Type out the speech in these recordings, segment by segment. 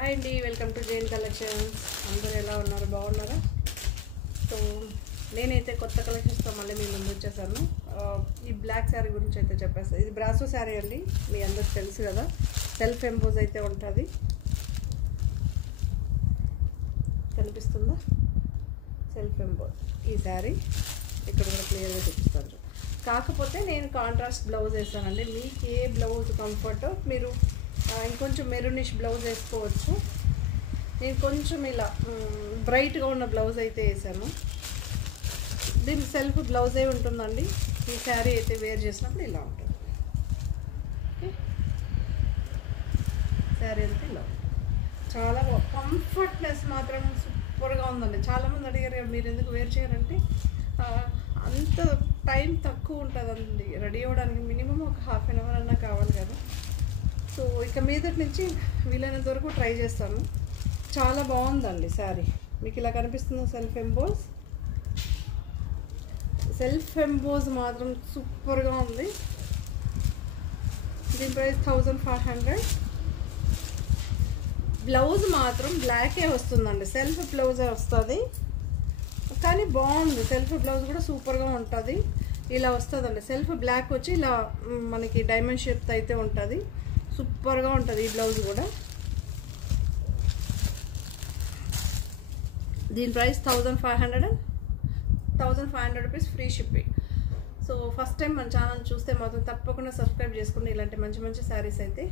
Hi అండి, welcome to Jain collections. అందరూ ఎలా ఉన్నారు? బాగున్నారా? సో నేనైతే కొత్త కలెక్షన్స్తో మళ్ళీ మీ ముందు వచ్చేసాను. ఈ బ్లాక్ శారీ గురించి అయితే చెప్పేస్తాను. ఇది బ్రాసో శారీ అండి, మీ అందరికి తెలుసు కదా. సెల్ఫ్ ఎంబోజ్ అయితే ఉంటుంది. కనిపిస్తుందా? సెల్ఫ్ ఎంబోజ్ ఈ శారీ ఇక్కడ కూడా క్లియర్గా చూపిస్తాను. కాకపోతే నేను కాంట్రాస్ట్ బ్లౌజ్ వేస్తానండి. మీకు ఏ బ్లౌజ్ కంఫర్టో మీరు ఇంకొంచెం మెరూనిష్ బ్లౌజ్ వేసుకోవచ్చు. నేను కొంచెం ఇలా బ్రైట్గా ఉన్న బ్లౌజ్ అయితే వేసాను. దీనికి సెల్ఫ్ బ్లౌజే ఉంటుందండి. ఈ శారీ అయితే వేర్ చేసినప్పుడు ఇలా ఉంటుంది. శారీ అయితే ఇలా చాలా కంఫర్ట్నెస్ మాత్రం సూపర్గా ఉందండి. చాలామంది అడిగారు మీరు ఎందుకు వేర్ చేయాలంటే అంత టైం తక్కువ ఉంటుందండి రెడీ అవ్వడానికి. మినిమం ఒక హాఫ్ అన్ అవర్ అన్నా కావాలి కదా. సో ఇక మీదటి నుంచి వీలైనంత వరకు ట్రై చేస్తాను. చాలా బాగుందండి శారీ. మీకు ఇలా కనిపిస్తుంది సెల్ఫ్ ఎంబోజ్. సెల్ఫ్ ఎంబోజ్ మాత్రం సూపర్గా ఉంది. దీని ప్రైస్ 1500. బ్లౌజ్ మాత్రం బ్లాకే వస్తుందండి, సెల్ఫ్ బ్లౌజే వస్తుంది. కానీ బాగుంది. సెల్ఫ్ బ్లౌజ్ కూడా సూపర్గా ఉంటుంది. ఇలా వస్తుందండి, సెల్ఫ్ బ్లాక్ వచ్చి ఇలా మనకి డైమండ్ షేప్ అయితే ఉంటుంది. సూపర్గా ఉంటుంది ఈ బ్లౌజ్ కూడా. దీని price 1500 rupees, free shipping. So first time మన ఛానల్ చూస్తే మాత్రం తప్పకుండా సబ్స్క్రైబ్ చేసుకుని ఇలాంటి మంచి మంచి శారీస్ అయితే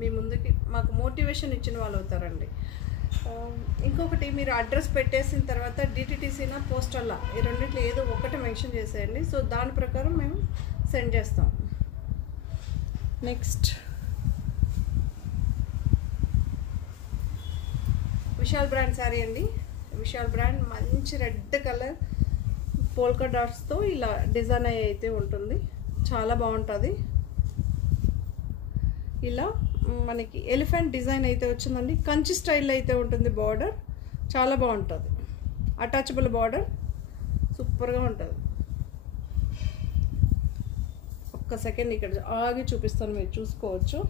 మీ ముందుకి మాకు మోటివేషన్ ఇచ్చిన వాళ్ళు అవుతారండి. ఇంకొకటి, మీరు అడ్రస్ పెట్టేసిన తర్వాత డిటిటీసీనా పోస్టల్లా ఈ రెండిట్లో ఏదో ఒకటి మెన్షన్ చేసేయండి. సో దాని ప్రకారం మేము సెండ్ చేస్తాం. నెక్స్ట్ విశాల్ బ్రాండ్ శారీ అండి. విశాల్ బ్రాండ్ మంచి రెడ్ కలర్ పోల్కా డాట్స్తో ఇలా డిజైన్ అయితే ఉంటుంది. చాలా బాగుంటుంది. ఇలా మనకి ఎలిఫెంట్ డిజైన్ అయితే వచ్చిందండి. కంచి స్టైల్ అయితే ఉంటుంది. బార్డర్ చాలా బాగుంటుంది. అటాచబుల్ బార్డర్ సూపర్గా ఉంటుంది. ఒక్క సెకండ్ ఇక్కడ ఆగి చూపిస్తాను, మీరు చూసుకోవచ్చు.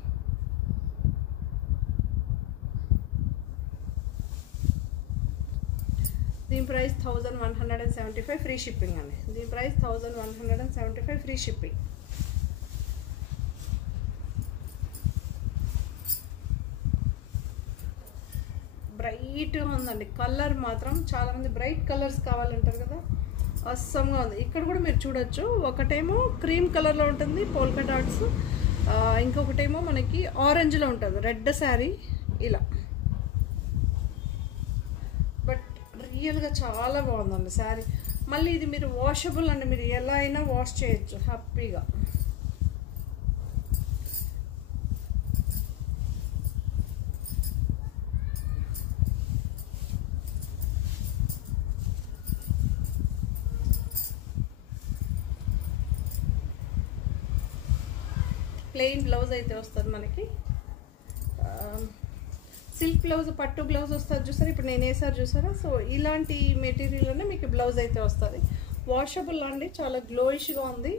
దీని ప్రైస్ 1175, ఫ్రీ షిప్పింగ్ అండి. దీని ప్రైస్ 1175, ఫ్రీ షిప్పింగ్. బ్రైట్గా ఉందండి. కలర్ మాత్రం చాలామంది బ్రైట్ కలర్స్ కావాలంటారు కదా, అస్సంగా ఉంది. ఇక్కడ కూడా మీరు చూడొచ్చు, ఒకటేమో క్రీమ్ కలర్లో ఉంటుంది పోల్కా డాట్స్, ఇంకొకటేమో మనకి ఆరెంజ్లో ఉంటుంది. రెడ్ శారీ ఇలా. బట్ రియల్గా చాలా బాగుందండి శారీ. మళ్ళీ ఇది మీరు వాషబుల్ అండి, మీరు ఎలా అయినా వాష్ చేయొచ్చు హ్యాపీగా. ప్లెయిన్ బ్లౌజ్ అయితే వస్తుంది మనకి. సిల్క్ బ్లౌజ్, పట్టు బ్లౌజ్ వస్తుంది చూసారా, ఇప్పుడు నేను వేసారు చూసారా. సో ఇలాంటి మెటీరియల్లోనే మీకు బ్లౌజ్ అయితే వస్తుంది. వాషబుల్ అండి, చాలా గ్లోయిష్గా ఉంది.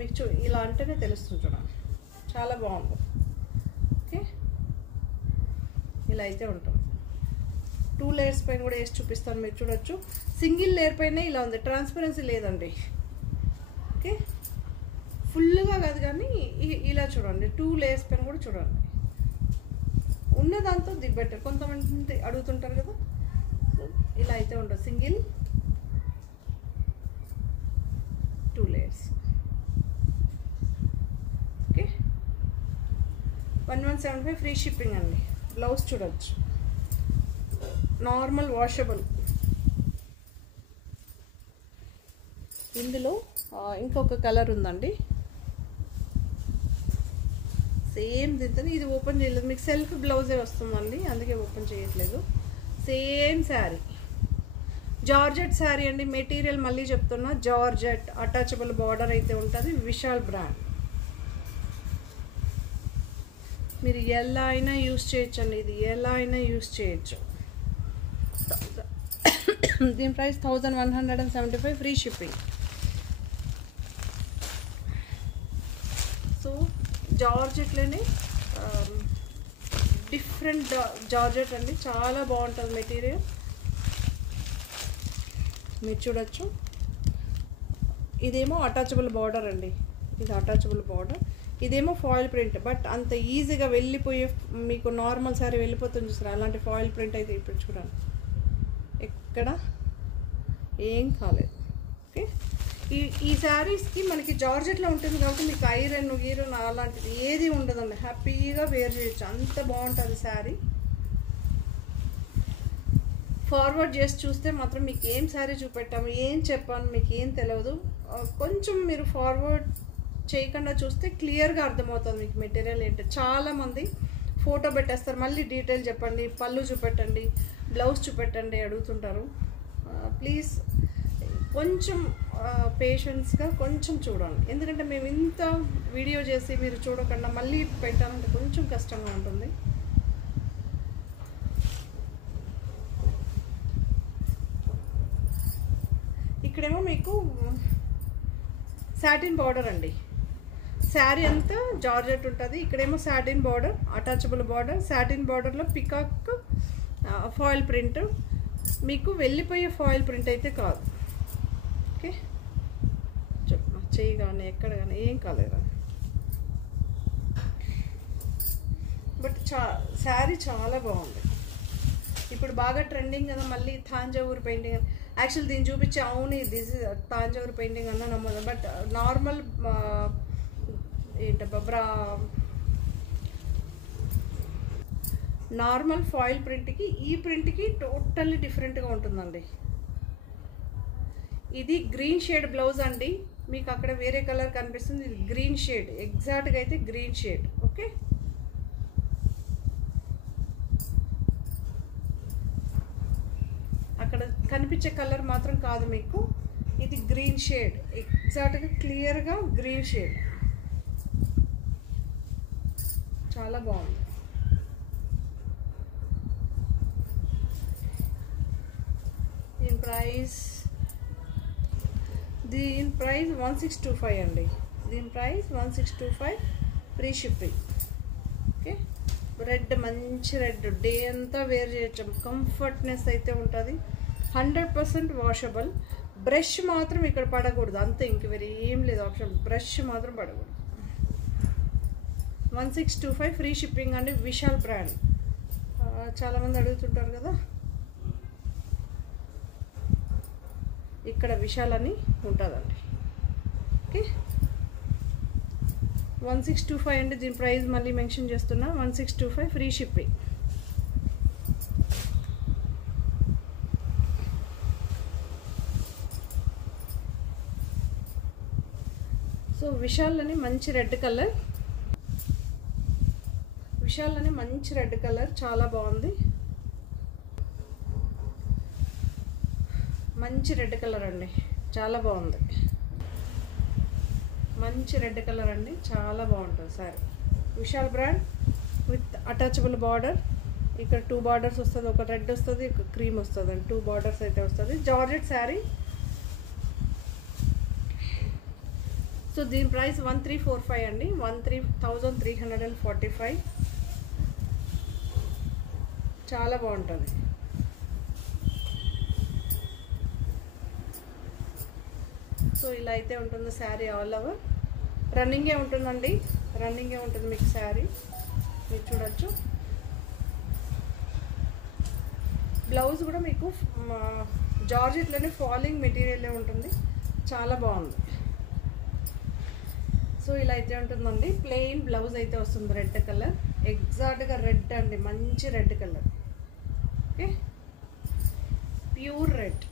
మీకు ఇలా అంటేనే తెలుస్తుంది చూడండి, చాలా బాగుంది. ఓకే, ఇలా అయితే ఉంటుంది. 2 లేయర్స్ పైన కూడా వేసి చూపిస్తాను, మీరు చూడొచ్చు. సింగిల్ లేయర్ పైన ఇలా ఉంది, ట్రాన్స్పరెన్సీ లేదండి. ఓకే, ఫుల్గా కాదు కానీ ఇలా చూడండి. 2 లేయర్స్ పైన కూడా చూడండి. ఉన్న దాంతో ది బెటర్. కొంతమంది అడుగుతుంటారు కదా, ఇలా అయితే ఉండదు. Single 2 layers. Okay, 1175, free shipping అండి. బ్లౌజ్ చూడొచ్చు, నార్మల్ వాషబుల్. ఇందులో ఇంకొక కలర్ ఉందండి, సేమ్ దీంతో. ఇది ఓపెన్ చేయలేదు, మీకు సెల్ఫ్ బ్లౌజే వస్తుందండి, అందుకే ఓపెన్ చేయట్లేదు. సేమ్ శారీ, జార్జెట్ శారీ అండి. మెటీరియల్ మళ్ళీ చెప్తున్నా, జార్జెట్. అటాచబుల్ బార్డర్ అయితే ఉంటుంది. విశాల్ బ్రాండ్. మీరు ఎలా అయినా యూస్ చేయొచ్చండి, ఇది ఎలా అయినా యూస్ చేయొచ్చు. దీని ప్రైస్ 1175, ఫ్రీ షిప్పింగ్. సో జార్జెట్లోనే డిఫరెంట్ జార్జెట్ అండి, చాలా బాగుంటుంది మెటీరియల్. మీరు చూడొచ్చు, ఇదేమో అటాచబుల్ బార్డర్ అండి, ఇది అటాచబుల్ బార్డర్. ఇదేమో ఫాయిల్ ప్రింట్, బట్ అంత ఈజీగా వెళ్ళిపోయే మీకు నార్మల్ శారీ వెళ్ళిపోతుంది చూసారా, అలాంటి ఫాయిల్ ప్రింట్ అయితే ఇప్పుడు చూడండి ఎక్కడ ఏం కాలేదు. ఓకే, ఈ శారీస్కి మనకి జార్జెట్లో ఉంటుంది కాబట్టి మీకు ఐరన్ గీరన్ అలాంటిది ఏది ఉండదండి, హ్యాపీగా వేర్ చేయొచ్చు, అంత బాగుంటుంది శారీ. ఫార్వర్డ్ చేసి చూస్తే మాత్రం మీకు ఏం శారీ చూపెట్టాము, ఏం చెప్పాను మీకు ఏం తెలియదు. కొంచెం మీరు ఫార్వర్డ్ చేయకుండా చూస్తే క్లియర్గా అర్థమవుతుంది మీకు మెటీరియల్ ఏంటో. చాలామంది ఫోటో పెట్టేస్తారు, మళ్ళీ డీటెయిల్ చెప్పండి, పళ్ళు చూపెట్టండి, బ్లౌజ్ చూపెట్టండి అడుగుతుంటారు. ప్లీజ్ కొంచెం పేషెన్స్గా కొంచెం చూడండి, ఎందుకంటే మేము ఇంత వీడియో చేసి మీరు చూడకుండా మళ్ళీ పెట్టాలంటే కొంచెం కష్టంగా ఉంటుంది. ఇక్కడేమో మీకు సాటిన్ బార్డర్ అండి, శారీ అంతా జార్జెట్ ఉంటుంది. ఇక్కడేమో satin border, attachable border, satin బార్డర్లో పికాక్ ఫాయిల్ ప్రింట్, మీకు వెళ్ళిపోయే ఫాయిల్ ప్రింట్ అయితే కాదు. ఓకే, చెయ్యి కానీ ఎక్కడ కానీ ఏం కాలేదు, బట్ శారీ చాలా బాగుంది. ఇప్పుడు బాగా ట్రెండింగ్ కదా మళ్ళీ తాంజావూరు పెయింటింగ్. యాక్చువల్ దీన్ని చూపించి అవును దిస్ తాంజావూరు పెయింటింగ్ అన్న నమ్మదు, బట్ నార్మల్ ఏంటబ్బా నార్మల్ ఫాయిల్ ప్రింట్కి ఈ ప్రింట్కి టోటల్లీ డిఫరెంట్గా ఉంటుందండి. ఇది గ్రీన్ షేడ్ బ్లౌజ్ అండి, మీకు అక్కడ వేరే కలర్ కనిపిస్తుంది, ఇది గ్రీన్ షేడ్, ఎగ్జాక్ట్గా అయితే గ్రీన్ షేడ్. ఓకే, అక్కడ కనిపించే కలర్ మాత్రం కాదు మీకు, ఇది గ్రీన్ షేడ్, ఎగ్జాక్ట్గా క్లియర్గా గ్రీన్ షేడ్, చాలా బాగుంది. దీని ప్రైస్ 1625 అండి, దీని price 1625 free shipping. Okay, red మంచి రెడ్, డే అంతా వేర్ చేయొచ్చు, కంఫర్ట్నెస్ అయితే ఉంటుంది, 100% వాషబుల్. బ్రష్ మాత్రం ఇక్కడ పడకూడదు అంతే, ఇంక వేరే ఏం లేదు ఆప్షన్, బ్రష్ మాత్రం పడకూడదు. 1625 ఫ్రీ షిప్పింగ్ అండి, విశాల్ బ్రాండ్. చాలామంది అడుగుతుంటారు కదా, ఇక్కడ విశాల్ అని ఉంటుందండి. ఓకే, 1625 అండి, దీని ప్రైస్ మళ్ళీ మెన్షన్ చేస్తున్నా, 1625 ఫ్రీ షిప్పింగ్. సో విశాల్లోని మంచి రెడ్ కలర్, విశాల్లోని మంచి రెడ్ కలర్ చాలా బాగుంది, మంచి రెడ్ కలర్ అండి, చాలా బాగుంది, మంచి రెడ్ కలర్ అండి, చాలా బాగుంటుంది sorry. Vishal brand with attachable border, ఇక్కడ 2 బార్డర్స్ వస్తుంది, ఒక రెడ్ వస్తుంది, ఒక క్రీమ్ వస్తుంది అండి, 2 బార్డర్స్ అయితే వస్తుంది. జార్జెట్ శారీ. సో దీని ప్రైస్ 1345 అండి, 13,345, చాలా బాగుంటుంది. సో ఇలా అయితే ఉంటుంది శారీ, ఆల్ ఓవర్ రన్నింగే ఉంటుందండి, రన్నింగే ఉంటుంది మీకు శారీ, మీరు చూడొచ్చు. బ్లౌజ్ కూడా మీకు జార్జెట్లోనే ఫాలింగ్ మెటీరియలే ఉంటుంది, చాలా బాగుంది. సో ఇలా అయితే ఉంటుందండి, ప్లెయిన్ బ్లౌజ్ అయితే వస్తుంది, రెడ్ కలర్, ఎగ్జాక్ట్గా రెడ్ అండి, మంచి red colour. Okay, pure red,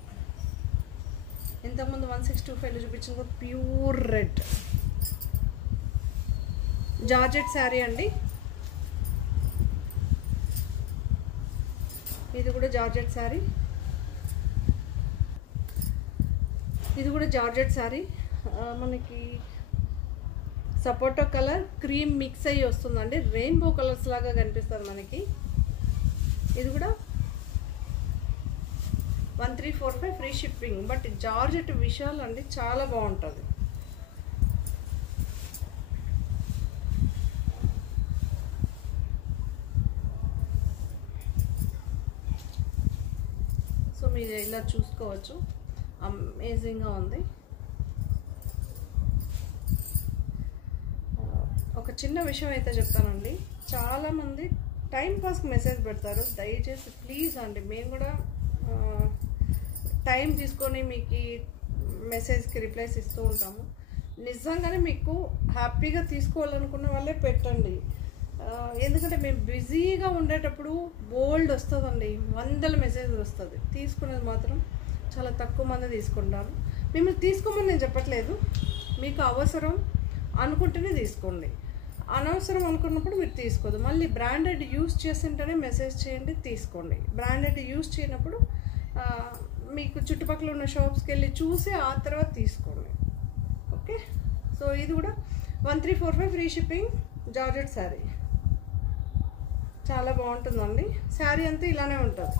ఇంతకుముందు 1625లో చూపించింది ప్యూర్ రెడ్ జార్జెట్ శారీ అండి. ఇది కూడా జార్జెట్ శారీ, ఇది కూడా జార్జెట్ శారీ. మనకి సపోటా కలర్ క్రీమ్ మిక్స్ అయ్యి వస్తుందండి, రెయిన్బో కలర్స్ లాగా కనిపిస్తుంది మనకి. ఇది కూడా 1345 free shipping, but georgette Vishal అండి, చాలా బాగుంటుంది. మీరు ఇలా చూసుకోవచ్చు, అమేజింగ్గా ఉంది. ఒక చిన్న విషయం అయితే చెప్తానండి, చాలామంది టైం పాస్కి మెసేజ్ పెడతారు. దయచేసి ప్లీజ్ అండి, మేము కూడా టైం తీసుకొని మీకు మెసేజ్కి రిప్లైస్ ఇస్తూ ఉంటాము. నిజంగానే మీకు హ్యాపీగా తీసుకోవాలనుకున్న వాళ్ళే పెట్టండి. ఎందుకంటే మేము బిజీగా ఉండేటప్పుడు బోల్డ్ వస్తుందండి, వందల మెసేజ్లు వస్తుంది. తీసుకునేది మాత్రం చాలా తక్కువ మంది తీసుకుంటారు. మిమ్మల్ని తీసుకోమని నేను చెప్పట్లేదు, మీకు అవసరం అనుకుంటేనే తీసుకోండి, అనవసరం అనుకున్నప్పుడు మీరు తీసుకోదు. మళ్ళీ బ్రాండెడ్ యూస్ చేస్తుంటేనే మెసేజ్ చేయండి, తీసుకోండి. బ్రాండెడ్ యూస్ చేయనప్పుడు మీకు చుట్టుపక్కల ఉన్న షాప్స్కి వెళ్ళి చూసి ఆ తర్వాత తీసుకోండి. ఓకే, సో ఇది కూడా 1345 ఫ్రీ షిప్పింగ్ జార్జెట్ శారీ. చాలా బాగుంటుందండి. శారీ అంతా ఇలానే ఉంటుంది.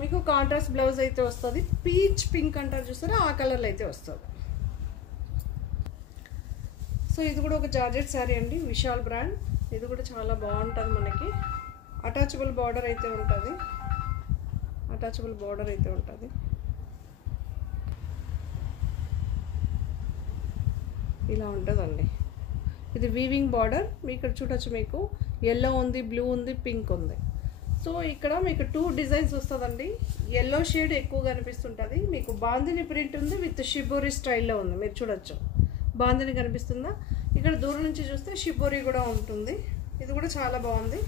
మీకు కాంట్రాస్ట్ బ్లౌజ్ అయితే వస్తుంది. పీచ్ పింక్ అంటారు చూస్తారా, ఆ కలర్లో అయితే వస్తుంది. సో ఇది కూడా ఒక జార్జెట్ శారీ అండి, విశాల్ బ్రాండ్. ఇది కూడా చాలా బాగుంటుంది. మనకి అటాచబుల్ బార్డర్ అయితే ఉంటుంది, అటాచబుల్ బార్డర్ అయితే ఉంటుంది. ఇలా ఉంటుందండి. ఇది వీవింగ్ బార్డర్. మీ ఇక్కడ చూడొచ్చు, మీకు ఎల్లో ఉంది, బ్లూ ఉంది, పింక్ ఉంది. సో ఇక్కడ మీకు 2 డిజైన్స్ వస్తుందండి. ఎల్లో షేడ్ ఎక్కువ కనిపిస్తుంటుంది. మీకు బాందిని ప్రింట్ ఉంది, విత్ షిబోరి స్టైల్లో ఉంది. మీరు చూడొచ్చు, బాందిని కనిపిస్తుందా? ఇక్కడ దూరం నుంచి చూస్తే షిబోరి కూడా ఉంటుంది. ఇది కూడా చాలా బాగుంది.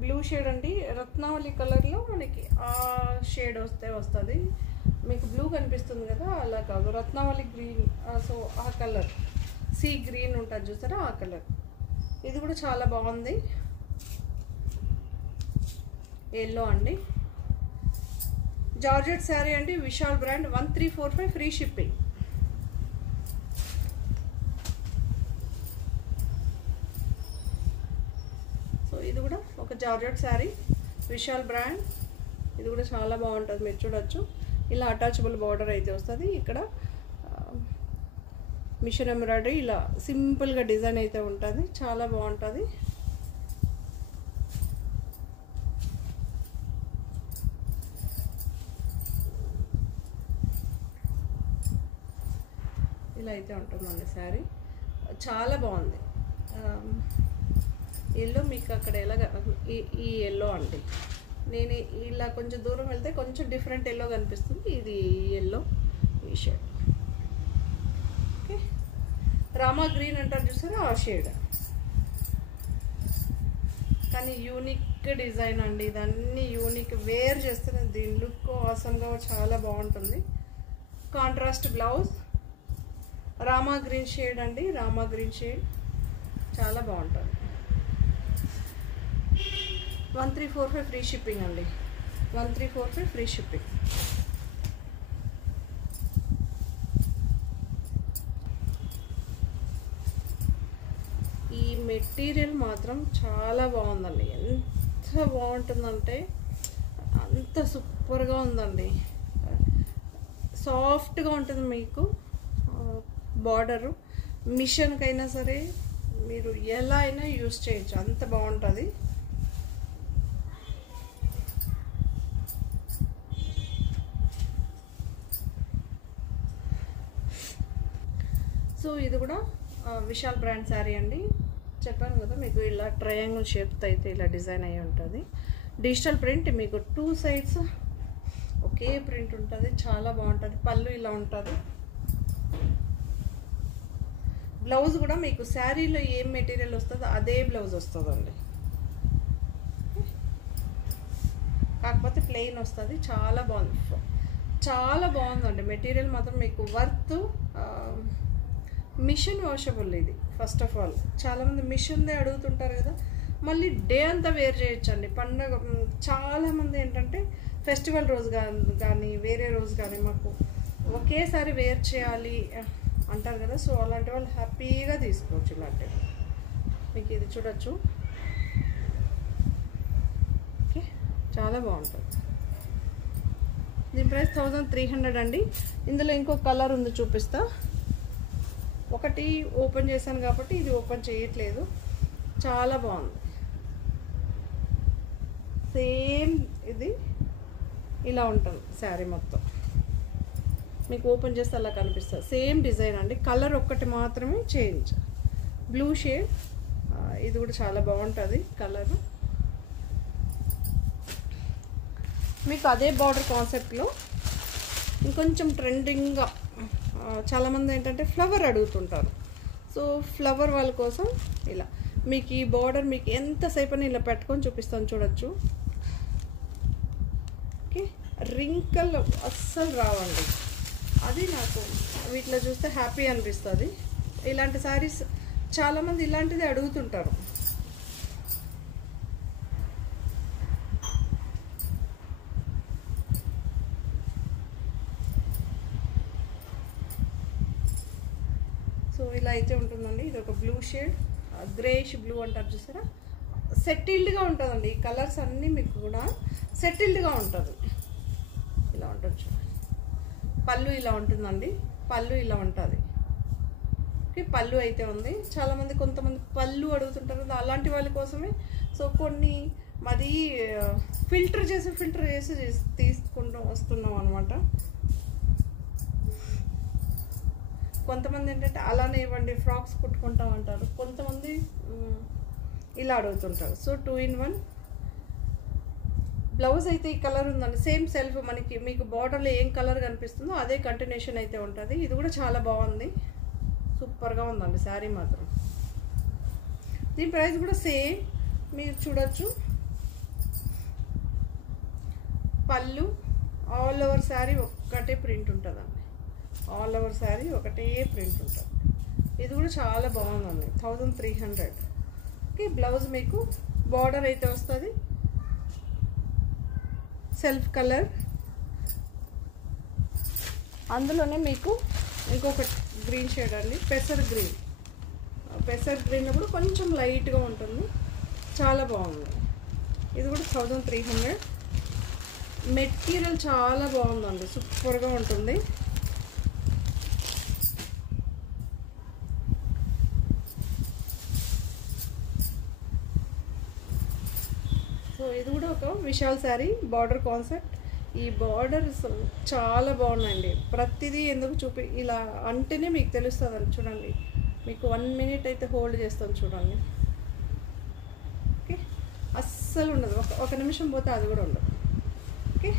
బ్లూ షేడ్ అండి, రత్నావళి కలర్లో మనకి ఆ షేడ్ వస్తుంది. మీకు బ్లూ కనిపిస్తుంది కదా, అలా కాదు, రత్నావళి గ్రీన్. సో ఆ కలర్ సీ గ్రీన్ ఉంటుంది చూసారా, ఆ కలర్. ఇది కూడా చాలా బాగుంది. ఎల్లో అండి, జార్జెట్ శారీ అండి, Vishal brand. 1345 free shipping. So ఇది కూడా ఒక జార్జెట్ శారీ, విశాల్ బ్రాండ్. ఇది కూడా చాలా బాగుంటుంది. మీరు చూడొచ్చు, ఇలా అటాచబుల్ బార్డర్ అయితే వస్తుంది. ఇక్కడ మిషన్ ఎంబ్రాయిడరీ ఇలా సింపుల్గా డిజైన్ అయితే ఉంటుంది. చాలా బాగుంటుంది. ఇలా అయితే ఉంటుందండి శారీ. చాలా బాగుంది. ఎల్లో మీకు అక్కడ ఎలాగ ఈ ఎల్లో అండి, నేను ఇలా కొంచెం దూరం వెళ్తే కొంచెం డిఫరెంట్ ఎల్లో కనిపిస్తుంది. ఇది ఎల్లో, ఈ షేడ్. ఓకే, రామా గ్రీన్ అంటారు చూసారా, ఆ షేడ్. కానీ యూనిక్ డిజైన్ అండి, ఇదన్నీ యూనిక్. వేర్ చేస్తే దీని లుక్ ఆసంగా చాలా బాగుంటుంది. Contrast blouse, Rama green shade అండి, రామా గ్రీన్ షేడ్ చాలా బాగుంటుంది. 1345 ఫ్రీ షిప్పింగ్ అండి, 1345 ఫ్రీ షిప్పింగ్. ఈ మెటీరియల్ మాత్రం చాలా బాగుందండి. ఎంత బాగుంటుందంటే అంత సూపర్గా ఉందండి. సాఫ్ట్గా ఉంటుంది. మీకు బార్డరు మిషన్కైనా సరే మీరు ఎలా అయినా యూజ్ చేయొచ్చు, అంత బాగుంటుంది. సో ఇది కూడా విశాల్ బ్రాండ్ శారీ అండి. చెప్పాను కదా మీకు, ఇలా ట్రయాంగిల్ షేప్తో అయితే ఇలా డిజైన్ అయ్యి ఉంటుంది. డిజిటల్ ప్రింట్, మీకు 2 సైడ్స్ ఒకే ప్రింట్ ఉంటుంది. చాలా బాగుంటుంది. పళ్ళు ఇలా ఉంటుంది. బ్లౌజ్ కూడా మీకు శారీలో ఏం మెటీరియల్ వస్తుందో అదే బ్లౌజ్ వస్తుందండి, కాకపోతే ప్లెయిన్ వస్తుంది. చాలా బాగుంది, చాలా బాగుందండి. మెటీరియల్ మాత్రం మీకు వర్త్. మిషన్ వాషబుల్ ఇది. ఫస్ట్ ఆఫ్ ఆల్ చాలామంది మిషన్దే అడుగుతుంటారు కదా, మళ్ళీ డే అంతా వేర్ చేయొచ్చండి. పండగ చాలామంది ఏంటంటే ఫెస్టివల్ రోజు కానీ వేరే రోజు కానీ మాకు ఒకేసారి వేర్ చేయాలి అంటారు కదా. సో అలాంటి వాళ్ళు హ్యాపీగా తీసుకోవచ్చు ఇలాంటివి. మీకు ఇది చూడొచ్చు. ఓకే, చాలా బాగుంటుంది. దీని ప్రైస్ 1300 అండి. ఇందులో ఇంకో కలర్ ఉంది, చూపిస్తా. ఒకటి ఓపెన్ చేశాను కాబట్టి ఇది ఓపెన్ చేయట్లేదు. చాలా బాగుంది. సేమ్ ఇది ఇలా ఉంటుంది శారీ మొత్తం. మీకు ఓపెన్ చేస్తే అలా కనిపిస్తుంది. సేమ్ డిజైన్ అండి, కలర్ ఒక్కటి మాత్రమే చేంజ్. Blue shade. ఇది కూడా చాలా బాగుంటుంది కలర్. మీకు అదే బార్డర్ కాన్సెప్ట్లో ఇంకొంచెం ట్రెండింగ్గా చాలామంది ఏంటంటే ఫ్లవర్ అడుగుతుంటారు. సో ఫ్లవర్ వాళ్ళ కోసం ఇలా మీకు ఈ బార్డర్ మీకు ఎంతసేపు అని ఇలా పెట్టుకొని చూపిస్తాను, చూడొచ్చు. ఓకే, రింకల్ అస్సలు రావండి. అది నాకు వీటిలో చూస్తే హ్యాపీ అనిపిస్తుంది. ఇలాంటి శారీస్ చాలామంది ఇలాంటిది అడుగుతుంటారు. సో ఇలా అయితే ఉంటుందండి. ఇది ఒక బ్లూ షేడ్, గ్రేష్ బ్లూ అంటారు చూసారా. సెటిల్డ్గా ఉంటుందండి. ఈ కలర్స్ అన్నీ మీకు కూడా సెటిల్డ్గా ఉంటుంది. ఇలా ఉంటుంది చూడండి. పళ్ళు ఇలా ఉంటుందండి. పళ్ళు ఇలా ఉంటుంది. ఓకే, పళ్ళు అయితే ఉంది. చాలామంది కొంతమంది పళ్ళు అడుగుతుంటారు కదా, అలాంటి వాళ్ళ కోసమే. సో కొన్ని మరీ ఫిల్టర్ చేసి తీసుకుంటూ వస్తున్నాం అనమాట. కొంతమంది ఏంటంటే అలానే ఇవ్వండి, ఫ్రాక్స్ కుట్టుకుంటాం అంటారు. కొంతమంది ఇలా అడుగుతుంటారు. So 2 in 1. బ్లౌజ్ అయితే ఈ కలర్ ఉందండి. సేమ్ సెల్ఫ్ మీకు బార్డర్లో ఏం కలర్ కనిపిస్తుందో అదే కంటిన్యూషన్ అయితే ఉంటుంది. ఇది కూడా చాలా బాగుంది, సూపర్గా ఉందండి శారీ మాత్రం. దీని ప్రైస్ కూడా సేమ్ మీరు చూడొచ్చు. పళ్ళు ఆల్ ఓవర్ శారీ ఒక్కటే ప్రింట్ ఉంటుందండి. ఆల్ ఓవర్ శారీ ఒకటే ప్రింట్ ఉంటుంది. ఇది కూడా చాలా బాగుందండి. 1300. ఓకే, బ్లౌజ్ మీకు బార్డర్ అయితే వస్తుంది. Self colour. అందులోనే మీకు ఇంకొక గ్రీన్ షేడ్ అండి, పెసర్ గ్రీన్. పెసర్ గ్రీన్ కూడా కొంచెం లైట్గా ఉంటుంది, చాలా బాగుంది. ఇది కూడా 1300. మెటీరియల్ చాలా బాగుందండి, సూపర్గా ఉంటుంది. సో ఇది కూడా ఒక విశాల్ శారీ బార్డర్ కాన్సెప్ట్. ఈ బార్డర్స్ చాలా బాగున్నాయండి. ప్రతిదీ ఎందుకు ఇలా అంటేనే మీకు తెలుస్తుందండి. చూడండి, మీకు 1 minute అయితే హోల్డ్ చేస్తాను చూడండి. ఓకే, అస్సలు ఉండదు. ఒక నిమిషం పోతే అది కూడా ఉండదు. ఓకే,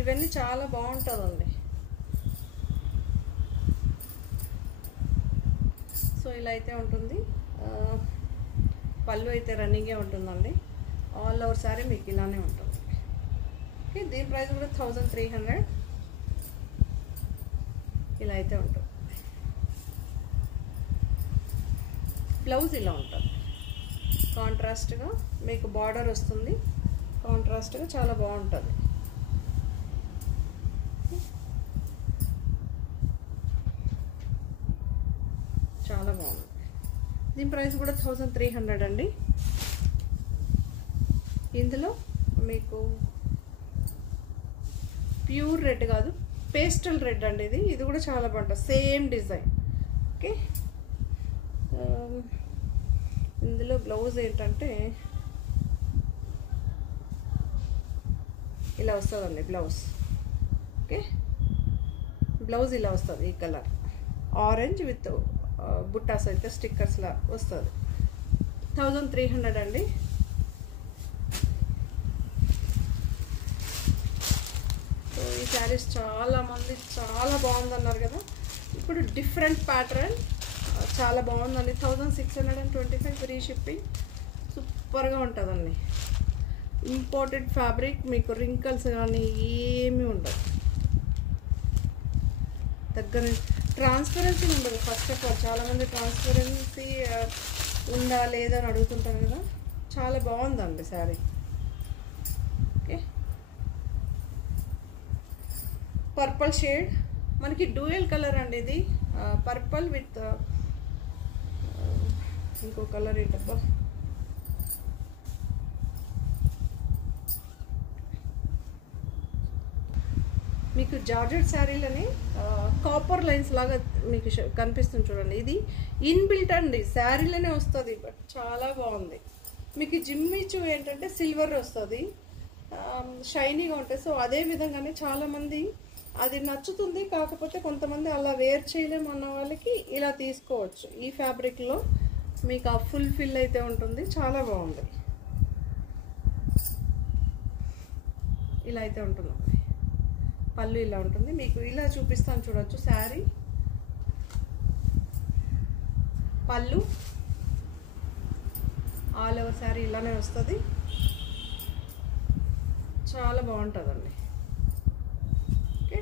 ఇవన్నీ చాలా బాగుంటుందండి. సో ఇలా అయితే ఉంటుంది. పళ్ళు అయితే రన్నింగే ఉంటుందండి. ఆల్ ఓవర్ సారీ మీకు ఇలానే ఉంటుంది. ఓకే, దీని ప్రైస్ కూడా 1300. ఇలా అయితే ఉంటుంది. బ్లౌజ్ ఇలా ఉంటుంది. కాంట్రాస్ట్గా మీకు బార్డర్ వస్తుంది. కాంట్రాస్ట్గా చాలా బాగుంటుంది. చాలా బాగుంది. దీని ప్రైస్ కూడా 1300 అండి. ఇందులో మీకు ప్యూర్ రెడ్ కాదు, పేస్టల్ రెడ్ అండి. ఇది కూడా చాలా బాగుంటుంది. Same design. ఓకే, ఇందులో బ్లౌజ్ ఏంటంటే ఇలా వస్తుందండి బ్లౌజ్. ఓకే, బ్లౌజ్ ఇలా వస్తుంది. ఈ కలర్ ఆరెంజ్ విత్ బుట్టాస్ అయితే స్టిక్కర్స్లా వస్తుంది. 1300 అండి. సో ఈ శారీస్ చాలామంది చాలా బాగుందన్నారు కదా. ఇప్పుడు డిఫరెంట్ ప్యాటర్న్ చాలా బాగుందండి. 1625 ఫ్రీ షిప్పింగ్. సూపర్గా ఉంటుందండి. ఇంపోర్టెడ్ ఫ్యాబ్రిక్, మీకు రింకల్స్ కానీ ఏమీ ఉండదు. దగ్గర ట్రాన్స్పరెన్సీ ఉండదు. ఫస్ట్ ఆఫ్ ఆల్ చాలామంది ట్రాన్స్పరెన్సీ ఉందా లేదా అని అడుగుతుంటారు కదా. చాలా బాగుందండి శారీ. ఓకే, పర్పుల్ షేడ్, మనకి డ్యూయల్ కలర్ అండి ఇది, పర్పుల్ విత్ ఇంకో కలర్ ఏంటబ్బా, మీకు జార్జెట్ శారీలని కాపర్ లైన్స్ లాగా మీకు కనిపిస్తుంది చూడండి. ఇది ఇన్బిల్ట్ అండి, శారీలోనే వస్తుంది, బట్ చాలా బాగుంది. మీకు జిమ్మిచు ఏంటంటే సిల్వర్ వస్తుంది, షైనీగా ఉంటుంది. సో అదే విధంగానే చాలామంది అది నచ్చుతుంది, కాకపోతే కొంతమంది అలా వేర్ చేయలేము అన్న వాళ్ళకి ఇలా తీసుకోవచ్చు. ఈ ఫ్యాబ్రిక్లో మీకు ఆ ఫుల్ ఫిల్ అయితే ఉంటుంది, చాలా బాగుంది. ఇలా అయితే ఉంటుంది, పళ్ళు ఇలా ఉంటుంది. మీకు ఇలా చూపిస్తాను చూడొచ్చు. శారీ పళ్ళు ఆల్ ఓవర్ శారీ ఇలానే వస్తుంది, చాలా బాగుంటుందండి. ఓకే,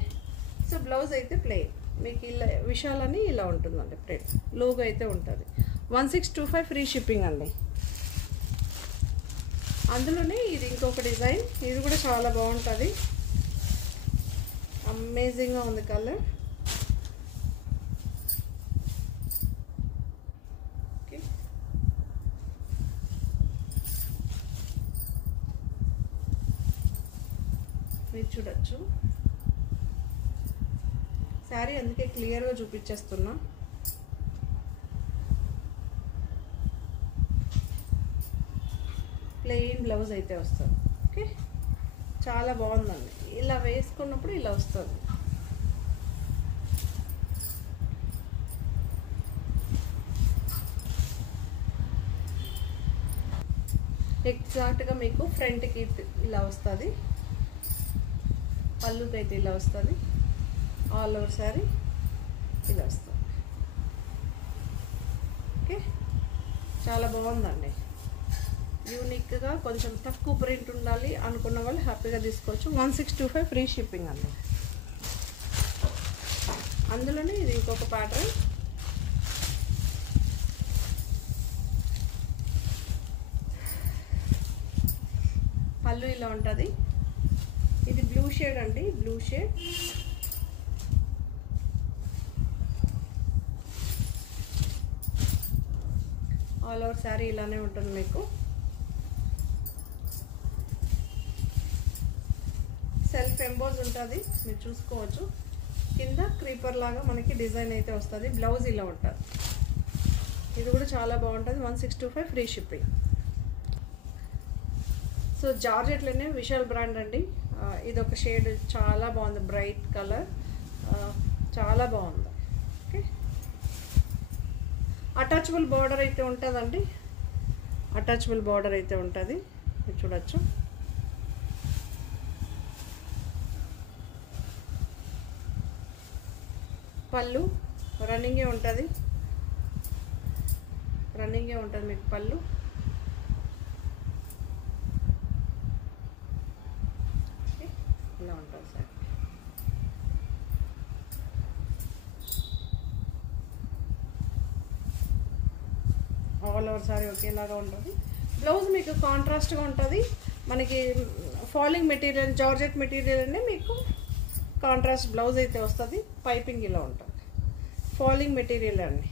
సో బ్లౌజ్ అయితే ప్లెయిన్, మీకు ఇలా విషయాలని ఇలా ఉంటుందండి. ప్రింట్ లోగో అయితే ఉంటుంది. 1625 ఫ్రీ షిప్పింగ్ అండి. అందులోనే ఇది ఇంకొక డిజైన్, ఇది కూడా చాలా బాగుంటుంది, అమేజింగ్గా ఉంది కలర్. ఓకే, మీరు చూడొచ్చు శారీ, అందుకే క్లియర్గా చూపించేస్తున్నా. ప్లెయిన్ బ్లౌజ్ అయితే వస్తుంది. ఓకే, చాలా బాగుందండి. ఇలా వేసుకున్నప్పుడు ఇలా వస్తుంది. ఎగ్జాక్ట్గా మీకు ఫ్రంట్కి ఇలా వస్తుంది, పళ్ళుకి అయితే ఇలా వస్తుంది, ఆల్ ఓవర్ శారీ ఇలా వస్తుంది. ఓకే, చాలా బాగుందండి. యూనిక్గా కొంచెం తక్కువ ప్రింట్ ఉండాలి అనుకున్న వాళ్ళు హ్యాపీగా తీసుకోవచ్చు. 1625 ఫ్రీ షిప్పింగ్ అండి. అందులోనే ఇది ఇంకొక ప్యాటర్న్, పళ్ళు ఇలా ఉంటుంది. ఇది బ్లూ షేడ్ అండి, blue shade. All over sari ఇలానే ఉంటుంది మీకు. సెల్ఫ్ ఎంబోజ్ ఉంటుంది, మీరు చూసుకోవచ్చు. కింద క్రీపర్ లాగా మనకి డిజైన్ అయితే వస్తుంది. బ్లౌజ్ ఇలా ఉంటుంది. ఇది కూడా చాలా బాగుంటుంది. 1625 ఫ్రీ షిప్పింగ్. సో జార్జెట్లోనే విశాల్ బ్రాండ్ అండి. ఇది ఒక షేడ్ చాలా బాగుంది, బ్రైట్ కలర్, చాలా బాగుంది. ఓకే, అటాచబుల్ బార్డర్ అయితే ఉంటుందండి, అటాచబుల్ బార్డర్ అయితే ఉంటుంది, మీరు చూడొచ్చు. పళ్ళు రన్నింగే ఉంటుంది, రన్నింగే ఉంటుంది మీకు పళ్ళు. ఇలా ఉంటుంది సార్. ఆల్ ఓవర్ సారీ ఒకేలాగా ఉంటుంది. బ్లౌజ్ మీకు కాంట్రాస్ట్గా ఉంటుంది. మనకి ఫాలింగ్ మెటీరియల్, జార్జెట్ మెటీరియల్ అనే మీకు కాంట్రాస్ట్ బ్లౌజ్ అయితే వస్తుంది. పైపింగ్ ఇలా ఉంటుంది. ఫాలింగ్ మెటీరియల్ అండి,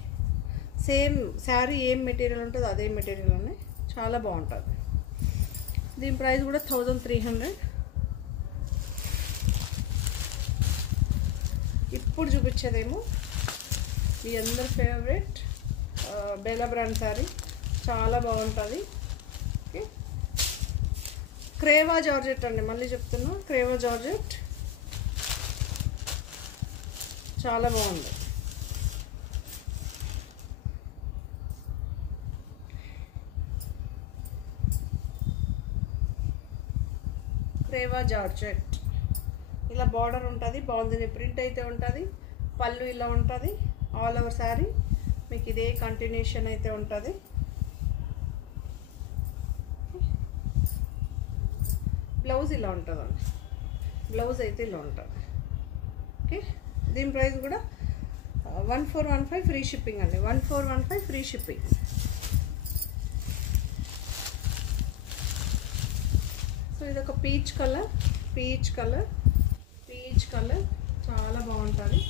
సేమ్ శారీ ఏం మెటీరియల్ ఉంటుందో అదే మెటీరియల్ అండి, చాలా బాగుంటుంది. దీని ప్రైస్ కూడా 1300. ఇప్పుడు చూపించేదేమో మీ అందరి ఫేవరెట్ బెలా బ్రాండ్ శారీ, చాలా బాగుంటుంది. ఓకే, క్రేవా జార్జెట్ అండి, మళ్ళీ చెప్తున్నా, క్రేవా జార్జెట్ చాలా బాగుంది. క్రేవా జార్జెట్ ఇలా బార్డర్ ఉంటుంది, బాగుంది. ప్రింట్ అయితే ఉంటుంది, పళ్ళు ఇలా ఉంటుంది. ఆల్ ఓవర్ శారీ మీకు ఇదే కంటిన్యూషన్ అయితే ఉంటుంది. బ్లౌజ్ ఇలా ఉంటుందండి, బ్లౌజ్ అయితే ఇలా ఉంటుంది. ఓకే, దీని ప్రైస్ కూడా 1415 ఫ్రీ షిప్పింగ్ అండి. 1415 ఫ్రీ షిప్పింగ్. సో ఇది ఒక peach colour, peach colour, peach colour, చాలా బాగుంటుంది.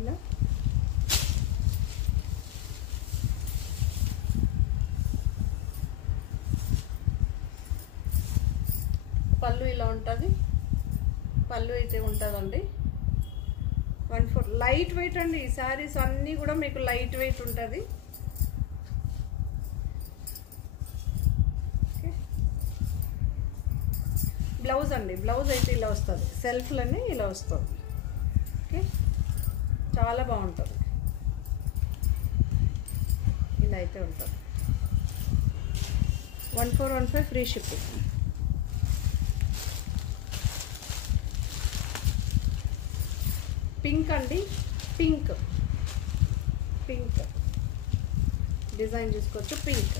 ఇలా పళ్ళు ఇలా ఉంటుంది. పళ్ళు అయితే ఉంటుందండి 14. లైట్ వెయిట్ అండి. ఈ శారీస్ అన్నీ కూడా మీకు లైట్ వెయిట్ ఉంటుంది. బ్లౌజ్ అండి, బ్లౌజ్ అయితే ఇలా వస్తుంది, సెల్ఫ్లన్నీ ఇలా వస్తుంది. ఓకే, చాలా బాగుంటుంది. ఇలా అయితే ఉంటుంది. 1415 ఫ్రీ షిప్పింగ్. పింక్ అండి, పింక్ పింక్ డిజైన్ చూసుకోవచ్చు. పింక్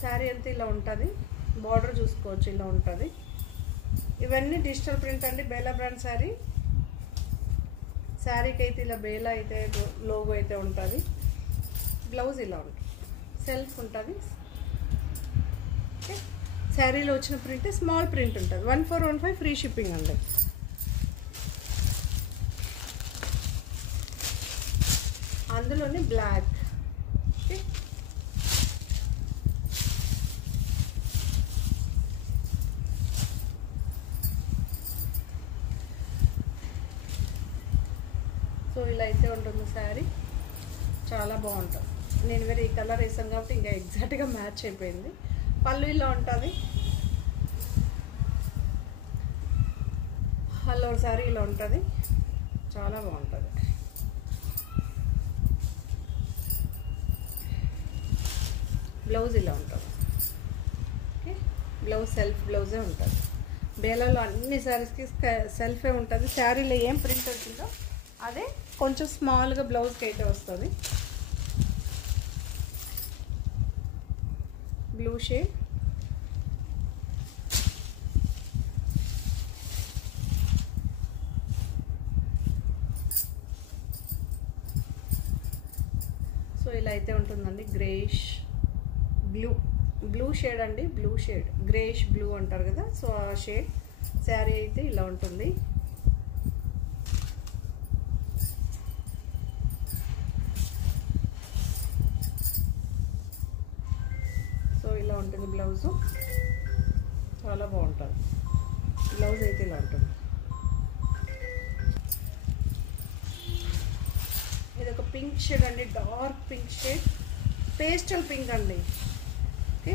శారీ అంతా ఇలా ఉంటుంది. బార్డర్ చూసుకోవచ్చు, ఇలా ఉంటుంది. ఇవన్నీ డిజిటల్ ప్రింట్ అండి, బేలా బ్రాండ్ శారీ. శారీకి అయితే ఇలా బేలా అయితే లోగో అయితే ఉంటుంది. బ్లౌజ్ ఇలా ఉంటుంది, సెల్ఫ్ ఉంటుంది. ఓకే, శారీలో వచ్చిన ప్రింట్ స్మాల్ ప్రింట్ ఉంటుంది. 1415 ఫ్రీ షిప్పింగ్ అండి. అందులోనే బ్లాక్. ఓకే, సో ఇలా అయితే ఉంటుంది శారీ. చాలా బాగుంటుంది. నేను వేరే ఈ కలర్ వేసాను కాబట్టి ఇంకా ఎగ్జాక్ట్గా మ్యాచ్ అయిపోయింది. పళ్ళు ఇలా ఉంటుంది. హలో శారీ ఇలా ఉంటుంది. చాలా బాగుంటుంది. బ్లౌజ్ ఇలా ఉంటుంది. ఓకే, బ్లౌజ్ సెల్ఫ్ బ్లౌజే ఉంటుంది. బేలాలో అన్ని శారీస్కి సెల్ఫే ఉంటుంది. శారీలో ఏం ప్రింట్ వచ్చిందో అదే కొంచెం స్మాల్గా బ్లౌజ్కి అయితే వస్తుంది. బ్లూ షేడ్, సో ఇలా అయితే ఉంటుందండి. గ్రేష్ బ్లూ షేడ్ అండి, బ్లూ షేడ్, గ్రేష్ బ్లూ అంటారు కదా, సో ఆ షేడ్ శారీ అయితే ఇలా ఉంటుంది. ఇలా ఉంటుంది బ్లౌజు. చాలా బాగుంటుంది. బ్లౌజ్ అయితే ఇలా ఉంటుంది. ఇది ఒక పింక్ షేడ్ అండి, dark pink shade, pastel pink అండి. ఓకే,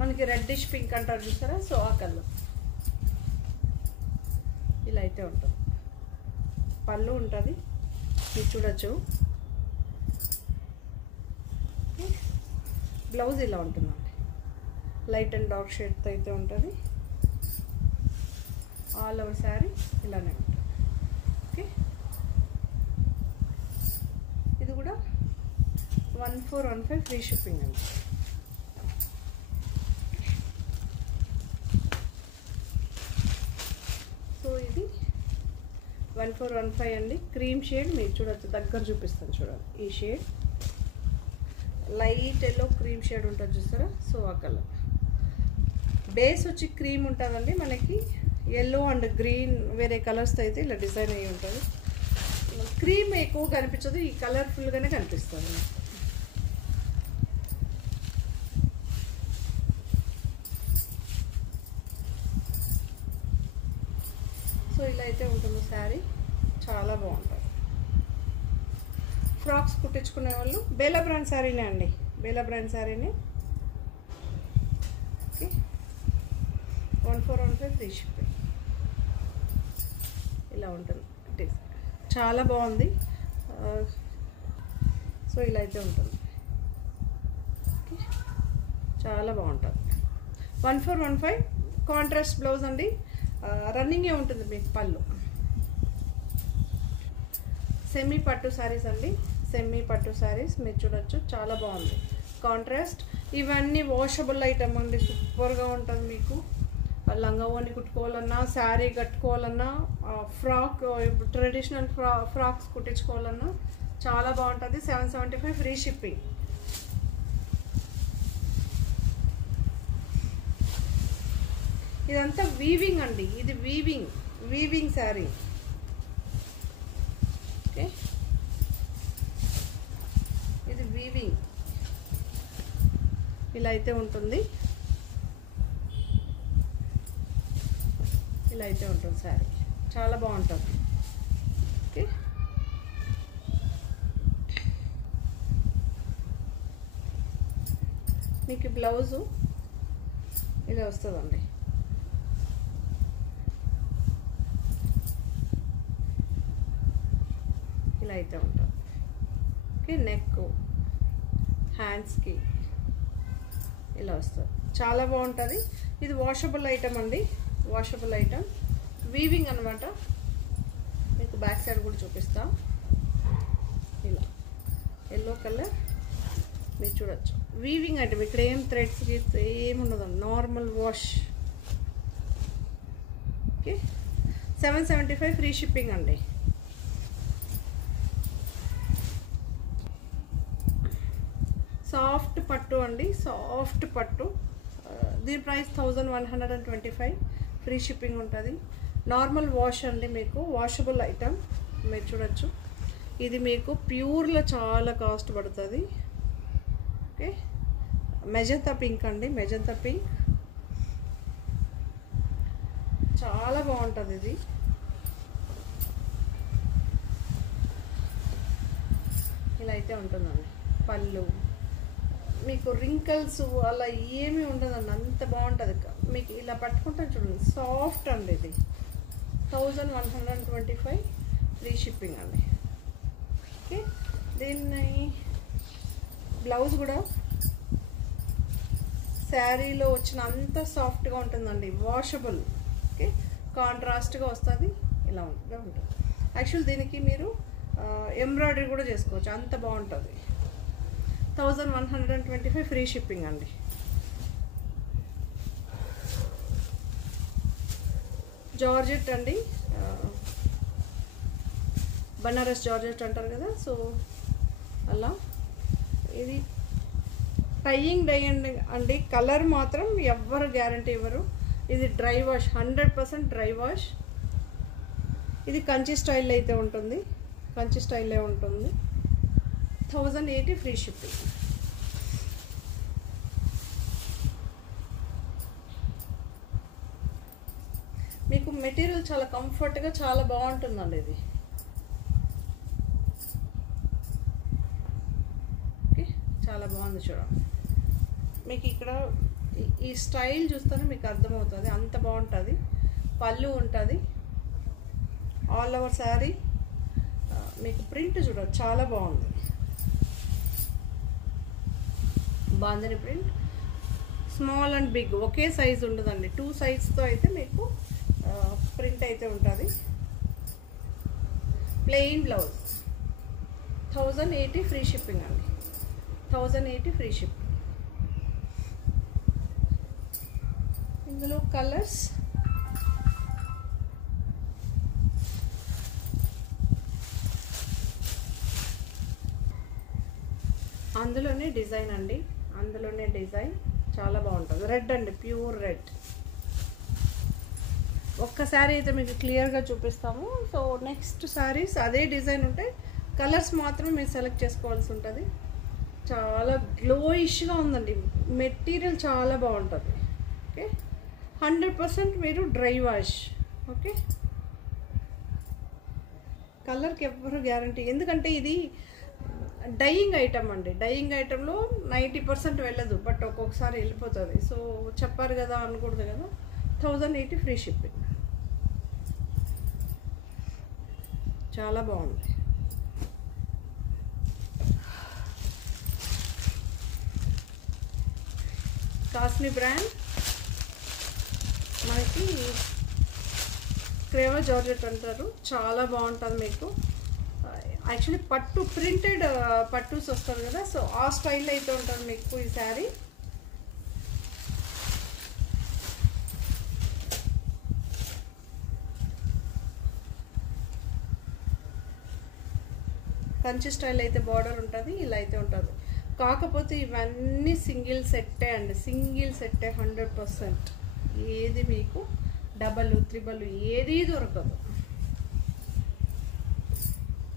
మనకి రెడ్డిష్ పింక్ అంటారు చూసారా, సో ఆ కలర్. ఇలా అయితే ఉంటుంది. పళ్ళు ఉంటుంది, మీరు చూడొచ్చు. బ్లౌజ్ ఇలా ఉంటుందండి, లైట్ అండ్ డార్క్ షేడ్తో అయితే ఉంటుంది. ఆల్ ఓవర్ శారీ ఇలానే ఉంటుంది. ఓకే, ఇది కూడా 1415 ఫ్రీ షిప్పింగ్ అండి. సో ఇది 1415 అండి. క్రీమ్ షేడ్ మీరు చూడొచ్చు, దగ్గర చూపిస్తాను చూడండి. ఈ shade light yellow cream shade ఉంటుంది చూస్తారా, సో ఆ కలర్. బేస్ వచ్చి క్రీమ్ ఉంటుందండి. మనకి ఎల్లో అండ్ గ్రీన్ వేరే కలర్స్తో అయితే ఇలా డిజైన్ అయ్యి ఉంటుంది. క్రీమ్ ఎక్కువ కనిపించదు, ఈ కలర్ఫుల్గానే కనిపిస్తుంది. సో ఇలా అయితే ఉంటుంది శారీ. చాలా బాగుంటుంది. ఫ్రాక్స్ కుట్టించుకునే వాళ్ళు బేలా బ్రాండ్ శారీనే అండి, బేలా బ్రాండ్ శారీనే. Okay, 1415 free shipping. ఇలా ఉంటుంది. చాలా బాగుంది. సో ఇలా అయితే ఉంటుంది. ఓకే, చాలా బాగుంటుంది. 1415 కాంట్రాస్ట్ బ్లౌజ్ అండి. రన్నింగే ఉంటుంది మీకు పళ్ళు. సెమీ పట్టు శారీస్ అండి, సెమీ పట్టు శారీస్ మీరు చూడొచ్చు. చాలా బాగుంది కాంట్రాస్ట్. ఇవన్నీ వాషబుల్ ఐటమ్ అండి, సూపర్గా ఉంటుంది. మీకు లంగా ఓని కుట్టుకోవాలన్నా, శారీ కట్టుకోవాలన్నా, ఫ్రాక్ ట్రెడిషనల్ ఫ్రాక్స్ కుట్టించుకోవాలన్నా చాలా బాగుంటుంది. 775 ఫ్రీ షిప్పింగ్. ఇదంతా వీవింగ్ అండి, ఇది వీవింగ్ శారీ. ఓకే, ఇది వీవింగ్ ఇలా అయితే ఉంటుంది, ఇలా అయితే ఉంటుంది శారీ. చాలా బాగుంటుంది. ఓకే, మీకు బ్లౌజు ఇలా వస్తుందండి. ఇలా అయితే ఉంటుంది. ఓకే, నెక్ హ్యాండ్స్కి ఇలా వస్తుంది, చాలా బాగుంటుంది. ఇది వాషబుల్ ఐటమ్ అండి, వాషబుల్ ఐటమ్ వీవింగ్ అనమాట. మీకు బ్యాక్ సైడ్ కూడా చూపిస్తా. ఇలా ఎల్లో కలర్ మీరు చూడొచ్చు, వీవింగ్ అంటే ఇక్కడ ఏం థ్రెడ్స్ ఏమి ఉండదండి, normal wash. Okay, 775 free shipping అండి. సాఫ్ట్ పట్టు అండి, సాఫ్ట్ పట్టు. దీని ప్రైస్ 1125, ఫ్రీ షిప్పింగ్ ఉంటుంది. నార్మల్ వాష్ అండి, మీకు వాషబుల్ ఐటమ్ మీరు చూడొచ్చు. ఇది మీకు ప్యూర్లో చాలా కాస్ట్ పడుతుంది. ఓకే, మెజంతా పింక్ అండి, మెజంతా పింక్ చాలా బాగుంటుంది. ఇది ఇలా అయితే ఉంటుందండి. పళ్ళు మీకు రింకల్స్ అలా ఏమీ ఉండదండి, అంత బాగుంటుంది. మీకు ఇలా పట్టుకుంటాను చూడండి, సాఫ్ట్ అండి. ఇది 1125 ఫ్రీ షిప్పింగ్ అండి. ఓకే, దీన్ని బ్లౌజ్ కూడా శారీలో వచ్చిన అంత సాఫ్ట్గా ఉంటుందండి, వాషబుల్. ఓకే, కాంట్రాస్ట్గా వస్తుంది, ఇలా ఉంటుంది. యాక్చువల్ దీనికి మీరు ఎంబ్రాయిడరీ కూడా చేసుకోవచ్చు, అంత బాగుంటుంది. 1125 ఫ్రీ షిప్పింగ్ అండి. జార్జెట్ అండి, బనారస్ జార్జెట్ అంటారు కదా, సో అలా. ఇది టైయింగ్ డై అండి, కలర్ మాత్రం ఎవ్వరు గ్యారంటీ ఇవ్వరు. ఇది డ్రై వాష్, 100% డ్రై వాష్. ఇది కంచి స్టైల్ అయితే ఉంటుంది, కంచి స్టైలే ఉంటుంది. 1080 ఫ్రీ షిప్పింగ్. మీకు మెటీరియల్ చాలా కంఫర్ట్గా చాలా బాగుంటుందండి ఇది. ఓకే, చాలా బాగుంది చూడండి. మీకు ఇక్కడ ఈ స్టైల్ చూస్తేనే మీకు అర్థమవుతుంది, అంత బాగుంటుంది. పళ్ళు ఉంటుంది, ఆల్ ఓవర్ శారీ. మీకు ప్రింట్ చూడండి, చాలా బాగుంది. Bandhani print, small and big ఒకే సైజ్ ఉండదండి, 2 సైజ్తో అయితే మీకు ప్రింట్ అయితే ఉంటుంది. ప్లెయిన్ బ్లౌజ్ 1080 ఫ్రీ షిప్పింగ్ అండి, 1080 ఫ్రీ షిప్పింగ్. ఇందులో కలర్స్ అందులోనే డిజైన్ అండి, అందులోనే డిజైన్ చాలా బాగుంటుంది. రెడ్ అండి, ప్యూర్ రెడ్. ఒక్కసారి అయితే మీకు క్లియర్గా చూపిస్తాము. సో నెక్స్ట్ శారీస్ అదే డిజైన్ ఉంటే కలర్స్ మాత్రం మీరు సెలెక్ట్ చేసుకోవాల్సి ఉంటుంది. చాలా గ్లోయిష్గా ఉందండి, మెటీరియల్ చాలా బాగుంటుంది. ఓకే, 100% మీరు డ్రై వాష్. ఓకే, కలర్కి ఎవ్వరు గ్యారంటీ, ఎందుకంటే ఇది డైయింగ్ ఐటమ్ అండి. డైయింగ్ ఐటెంలో 90% వెళ్ళదు, బట్ ఒక్కొక్కసారి వెళ్ళిపోతుంది. సో చెప్పారు కదా అనకూడదు కదా. 1080 ఫ్రీ షిప్పింగ్, చాలా బాగుంది. కాస్ట్లీ బ్రాండ్ మనకి క్రేవా జార్జెట్ అంటారు, చాలా బాగుంటుంది. మీకు యాక్చువల్లీ పట్టు ప్రింటెడ్ పట్టూస్ వస్తారు కదా, సో ఆ స్టైల్ అయితే ఉంటుంది మీకు ఈ శారీ. కంచి స్టైల్ అయితే బార్డర్ ఉంటుంది, ఇలా అయితే ఉంటుంది. కాకపోతే ఇవన్నీ సింగిల్ సెట్టే అండి, సింగిల్ సెట్టే 100%. ఏది మీకు డబల్ త్రిబల్ ఏది దొరకదు.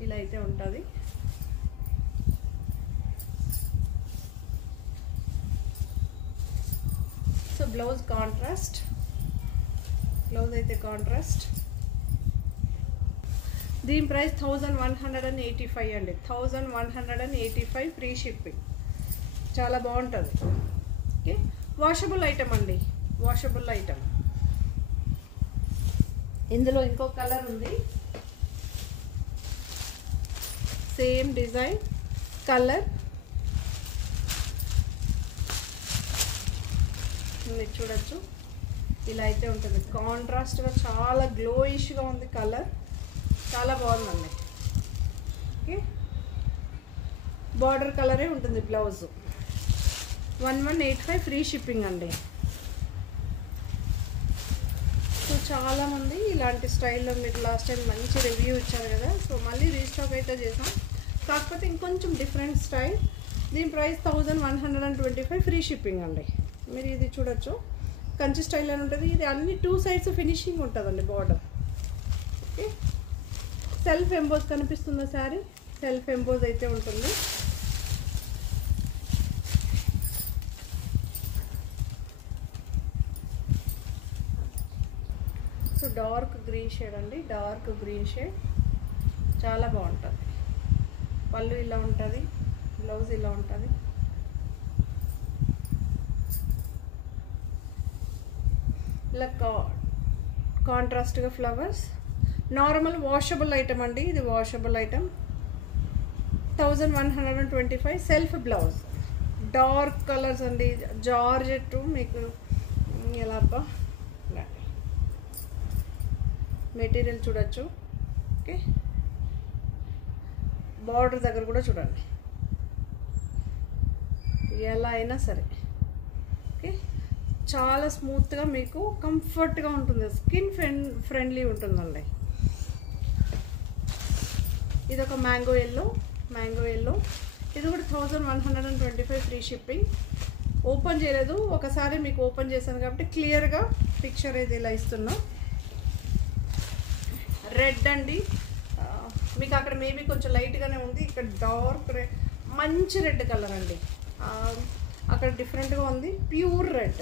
ఇలా అయితే ఉంటుంది. సో బ్లౌజ్ కాంట్రాస్ట్, బ్లౌజ్ అయితే కాంట్రాస్ట్. దీని ప్రైస్ 1185 అండి, 1185 ఫ్రీ షిప్పింగ్. చాలా బాగుంటుంది. ఓకే, వాషబుల్ ఐటమ్ అండి, వాషబుల్ ఐటమ్. ఇందులో ఇంకో కలర్ ఉంది, సేమ్ డిజైన్ కలర్. మీరు చూడొచ్చు, ఇలా అయితే ఉంటుంది. కాంట్రాస్ట్గా చాలా గ్లోయిష్గా ఉంది కలర్, చాలా బాగుందండి. ఓకే, బార్డర్ కలరే ఉంటుంది బ్లౌజ్. 1185 ఫ్రీ షిప్పింగ్ అండి. సో చాలామంది ఇలాంటి స్టైల్లో మీరు లాస్ట్ టైం మంచి రివ్యూ ఇచ్చారు కదా, సో మళ్ళీ రీస్టాక్ అయితే చేసాం, కాకపోతే ఇంకొంచెం డిఫరెంట్ స్టైల్. దీని ప్రైస్ 1125 ఫ్రీ షిప్పింగ్ అండి. మీరు ఇది చూడొచ్చు, కంచి స్టైల్ అని ఉంటుంది. ఇది అన్ని 2 సైడ్స్ ఫినిషింగ్ ఉంటుందండి బార్డర్. ఓకే, సెల్ఫ్ ఎంబోజ్ కనిపిస్తుందా శారీ? సెల్ఫ్ ఎంబోజ్ అయితే ఉంటుంది. సో డార్క్ గ్రీన్ షేడ్ అండి, డార్క్ గ్రీన్ షేడ్, చాలా బాగుంటుంది. పళ్ళు ఇలా ఉంటుంది, బ్లౌజ్ ఇలా ఉంటుంది. ఇలా కాంట్రాస్ట్గా ఫ్లవర్స్. నార్మల్ వాషబుల్ ఐటమ్ అండి, ఇది washable item. 1125 self blouse. Dark colours అండి, జార్జెట్. మీకు ఎలా అబ్బా మెటీరియల్ చూడొచ్చు. ఓకే, బార్డర్ దగ్గర కూడా చూడండి, ఎలా అయినా సరే. ఓకే, చాలా స్మూత్గా మీకు కంఫర్ట్గా ఉంటుంది, స్కిన్ ఫ్రెండ్లీ ఉంటుందండి. ఇది ఒక మ్యాంగో ఎల్లో, మ్యాంగో ఎల్లో. ఇది కూడా 1125 ఫ్రీ షిప్పింగ్. ఓపెన్ చేయలేదు, ఒకసారి మీకు ఓపెన్ చేశాను కాబట్టి క్లియర్గా పిక్చర్ ఇది ఇలా ఇస్తున్నా. రెడ్ అండి, మీకు అక్కడ మేబీ కొంచెం లైట్గానే ఉంది, ఇక్కడ డార్క్ రెడ్, మంచి రెడ్ కలర్ అండి. అక్కడ డిఫరెంట్గా ఉంది, ప్యూర్ రెడ్.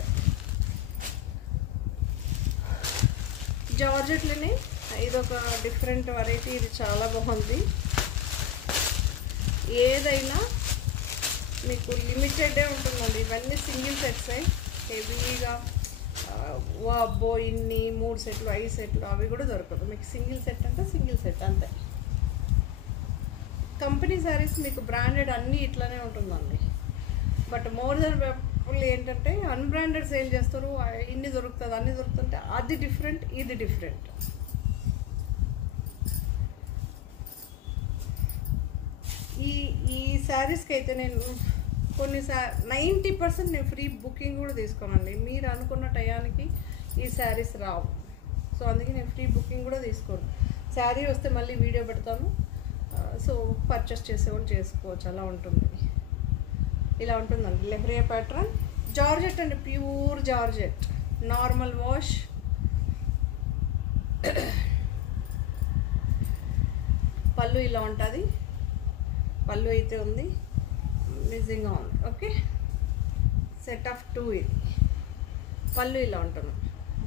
జార్జెట్లోనే ఇదొక డిఫరెంట్ వెరైటీ, ఇది చాలా బాగుంది. ఏదైనా మీకు లిమిటెడే ఉంటుందండి, ఇవన్నీ సింగిల్ సెట్స్ అయి హెవీగా అబ్బో ఇన్ని 3 సెట్లు 5 సెట్లు అవి కూడా దొరకదు మీకు. సింగిల్ సెట్ అంటే సింగిల్ సెట్ అంతే. కంపెనీ శారీస్ మీకు బ్రాండెడ్ అన్నీ ఇట్లానే ఉంటుందండి. బట్ మోర్ దెన్ పీపుల్ ఏంటంటే అన్బ్రాండెడ్ సేల్ చేస్తారు, ఇన్ని దొరుకుతుంది అన్ని దొరుకుతుంటే అది డిఫరెంట్, ఇది డిఫరెంట్. ఈ శారీస్కి అయితే నేను కొన్ని 90% నేను ఫ్రీ బుకింగ్ కూడా తీసుకోనండి. మీరు అనుకున్న టయానికి ఈ శారీస్ రావు, సో అందుకే నేను ఫ్రీ బుకింగ్ కూడా తీసుకోను. శారీ వస్తే మళ్ళీ వీడియో పెడతాను, సో పర్చేస్ చేసేవాళ్ళు చేసుకోవచ్చు, అలా ఉంటుంది. ఇలా ఉంటుందండి లెహరియా ప్యాటర్న్. జార్జెట్ అండి, ప్యూర్ జార్జెట్, నార్మల్ వాష్. పళ్ళు ఇలా ఉంటుంది, పళ్ళు అయితే ఉంది, నిజంగా ఉంది. ఓకే, సెట్ ఆఫ్ 2 ఇది. పళ్ళు ఇలా ఉంటుంది,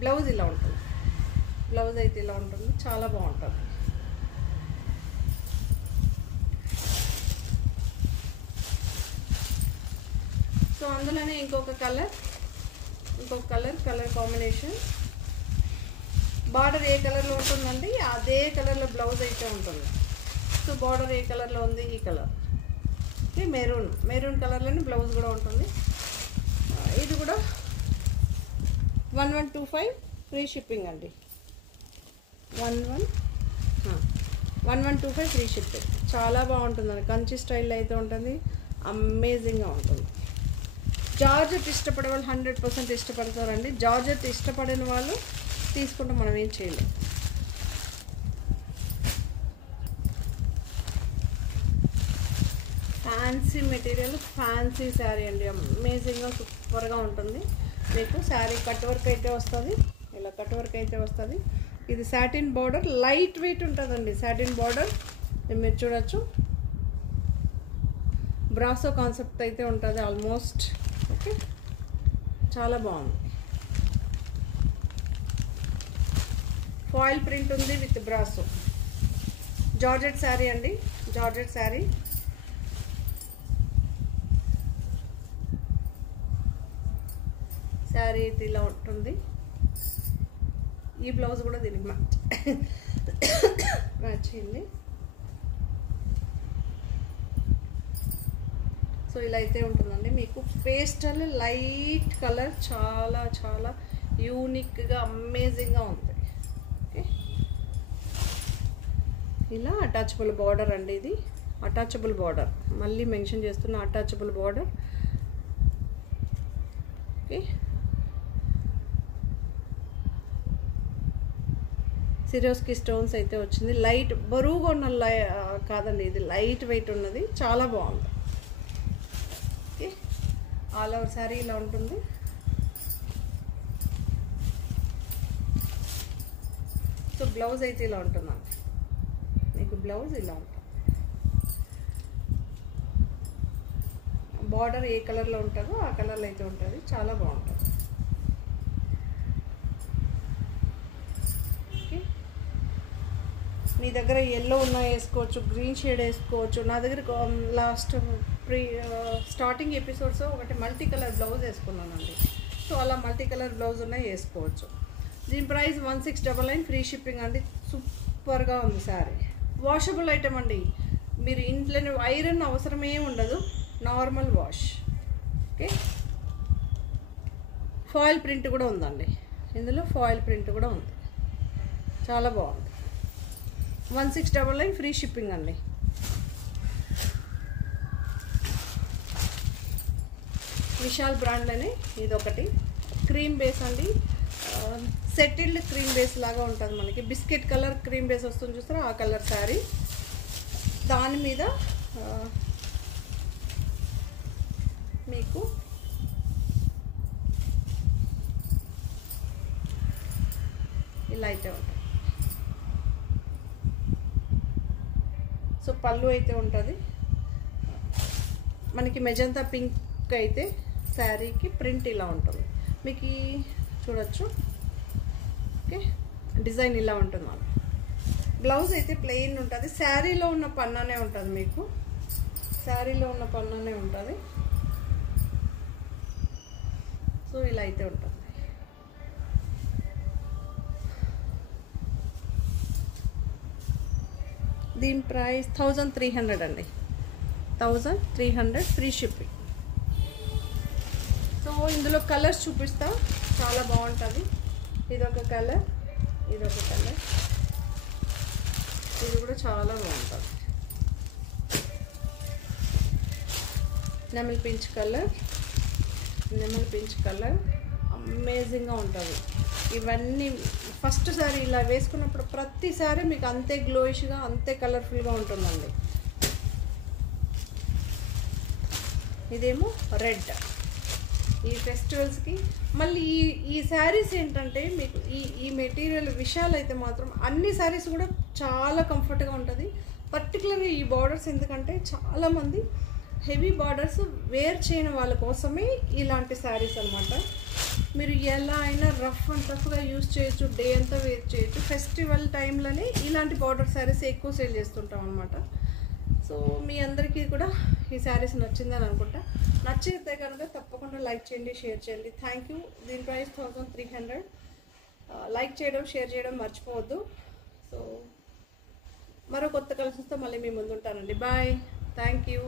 బ్లౌజ్ ఇలా ఉంటుంది, బ్లౌజ్ అయితే ఇలా ఉంటుంది, చాలా బాగుంటుంది. సో అందులోనే ఇంకొక కలర్ కాంబినేషన్. బార్డర్ ఏ కలర్లో ఉంటుందండి అదే కలర్లో బ్లౌజ్ అయితే ఉంటుంది. సో బార్డర్ ఏ కలర్లో ఉంది, ఈ కలర్. ఓకే, మెరూన్ కలర్లోనే బ్లౌజ్ కూడా ఉంటుంది. ఇది కూడా 1125 ఫ్రీ షిప్పింగ్ అండి. 1125 ఫ్రీ షిప్పింగ్. చాలా బాగుంటుందండి, కంచి స్టైల్లో అయితే ఉంటుంది, అమేజింగ్గా ఉంటుంది. జార్జెట్ ఇష్టపడే వాళ్ళు 100% ఇష్టపడతారండి. జార్జెట్ ఇష్టపడిన వాళ్ళు తీసుకుంటే మనం ఏం చేయలేం. ఫ్యాన్సీ మెటీరియల్, ఫ్యాన్సీ శారీ అండి. అమేజింగ్గా సూపర్గా ఉంటుంది. మీకు శారీ కట్ వర్క్ అయితే వస్తుంది, ఇలా కట్ వర్క్ అయితే వస్తుంది. ఇది సాటిన్ బార్డర్, లైట్ వెయిట్ ఉంటుందండి సాటిన్ బార్డర్. మీరు చూడొచ్చు, బ్రాసో కాన్సెప్ట్ అయితే ఉంటుంది ఆల్మోస్ట్. ఓకే, చాలా బాగుంది. ఫాయిల్ ప్రింట్ ఉంది విత్ బ్రాసో. జార్జెట్ శారీ అండి, జార్జెట్ శారీ. శారీ అయితే ఇలా ఉంటుంది. ఈ బ్లౌజ్ కూడా దీనికి మ్యాచ్ అయింది. సో ఇలా అయితే ఉంటుందండి. మీకు పేస్టల్ లైట్ కలర్, చాలా చాలా యూనిక్గా అమేజింగ్గా ఉంది. ఓకే, ఇలా అటాచబుల్ బార్డర్ అండి. ఇది అటాచబుల్ బార్డర్, మళ్ళీ మెన్షన్ చేస్తున్న attachable border. Okay, Swarovski stones అయితే వచ్చింది. లైట్ బరువుగా ఉన్న కాదండి, ఇది లైట్ వెయిట్ ఉన్నది, చాలా బాగుంది. ఓకే, ఆల్ ఓవర్ శారీ ఇలా ఉంటుంది. సో బ్లౌజ్ అయితే ఇలా ఉంటుందండి. మీకు బ్లౌజ్ ఇలా ఉంటుంది. బార్డర్ ఏ కలర్లో ఉంటుందో ఆ కలర్లో అయితే ఉంటుంది, చాలా బాగుంటుంది. ఓకే, మీ దగ్గర ఎల్లో ఉన్నా వేసుకోవచ్చు, గ్రీన్ షేడ్ వేసుకోవచ్చు. నా దగ్గర లాస్ట్ స్టార్టింగ్ ఎపిసోడ్స్ ఒకటి మల్టీ కలర్ బ్లౌజ్ వేసుకున్నానండి. సో అలా మల్టీ కలర్ బ్లౌజ్ ఉన్నాయి వేసుకోవచ్చు. దీని ప్రైస్ 1699, ఫ్రీ షిప్పింగ్ అండి. సూపర్గా ఉంది శారీ. వాషబుల్ ఐటమ్ అండి. మీరు ఇంట్లోనే ఐరన్ అవసరమే ఉండదు, normal wash. Okay, foil print కూడా ఉందండి ఇందులో, ఫాయిల్ ప్రింట్ కూడా ఉంది, చాలా బాగుంది. 1699, ఫ్రీ షిప్పింగ్ అండి. విశాల్ బ్రాండ్లోనే ఇదొకటి క్రీమ్ బేస్ అండి. సెటిల్డ్ క్రీమ్ బేస్ లాగా ఉంటుంది మనకి. బిస్కెట్ కలర్ క్రీమ్ బేస్ వస్తుంది చూస్తారా, ఆ కలర్ శారీ. దాని మీద మీకు ఇలా అయితే ఉంటుంది. సో పళ్ళు అయితే ఉంటుంది మనకి. మెజంతా పింక్ అయితే శారీకి ప్రింట్ ఇలా ఉంటుంది మీకు, చూడొచ్చు. ఓకే, డిజైన్ ఇలా ఉంటుంది మనకి. బ్లౌజ్ అయితే ప్లెయిన్ ఉంటుంది. శారీలో ఉన్న పన్నానే ఉంటుంది మీకు, శారీలో ఉన్న పన్నానే ఉంటుంది. సో ఇలా అయితే ఉంటుంది. దీని ప్రైస్ 1300 అండి, 1300, ఫ్రీ షిప్పింగ్. సో ఇందులో కలర్స్ చూపిస్తా, చాలా బాగుంటుంది. ఇదొక కలర్, ఇదొక కలర్, ఇది కూడా చాలా బాగుంటుంది. నెమల్ పించ్ కలర్, నెమల్ పించ్ కలర్ అమేజింగ్గా ఉంటుంది. ఇవన్నీ ఫస్ట్ సారి ఇలా వేసుకున్నప్పుడు ప్రతిసారి మీకు అంతే గ్లోయిష్గా, అంతే కలర్ఫుల్గా ఉంటుందండి. ఇదేమో రెడ్. ఈ ఫెస్టివల్స్కి మళ్ళీ ఈ శారీస్ ఏంటంటే మీకు ఈ మెటీరియల్ విషయాలు అయితే మాత్రం అన్ని శారీస్ కూడా చాలా కంఫర్ట్గా ఉంటుంది. పర్టికులర్గా ఈ బార్డర్స్ ఎందుకంటే చాలామంది హెవీ బార్డర్స్ వేర్ చేయని వాళ్ళ కోసమే ఇలాంటి శారీస్ అనమాట. మీరు ఎలా అయినా రఫ్ అండ్ టఫ్గా యూజ్ చేయొచ్చు, డే అంతా వేర్ చేయొచ్చు. ఫెస్టివల్ టైంలోనే ఇలాంటి బార్డర్ శారీస్ ఎక్కువ సేల్ చేస్తుంటాం అనమాట. సో మీ అందరికీ కూడా ఈ శారీస్ నచ్చిందని అనుకుంటా. నచ్చితే కనుక తప్పకుండా లైక్ చేయండి, షేర్ చేయండి. Thank you. దీని ప్రైస్ 1300. లైక్ చేయడం, షేర్ చేయడం మర్చిపోవద్దు. సో మరో కొత్త కలెక్షన్స్తో మళ్ళీ మీ ముందు ఉంటానండి. Bye, thank you.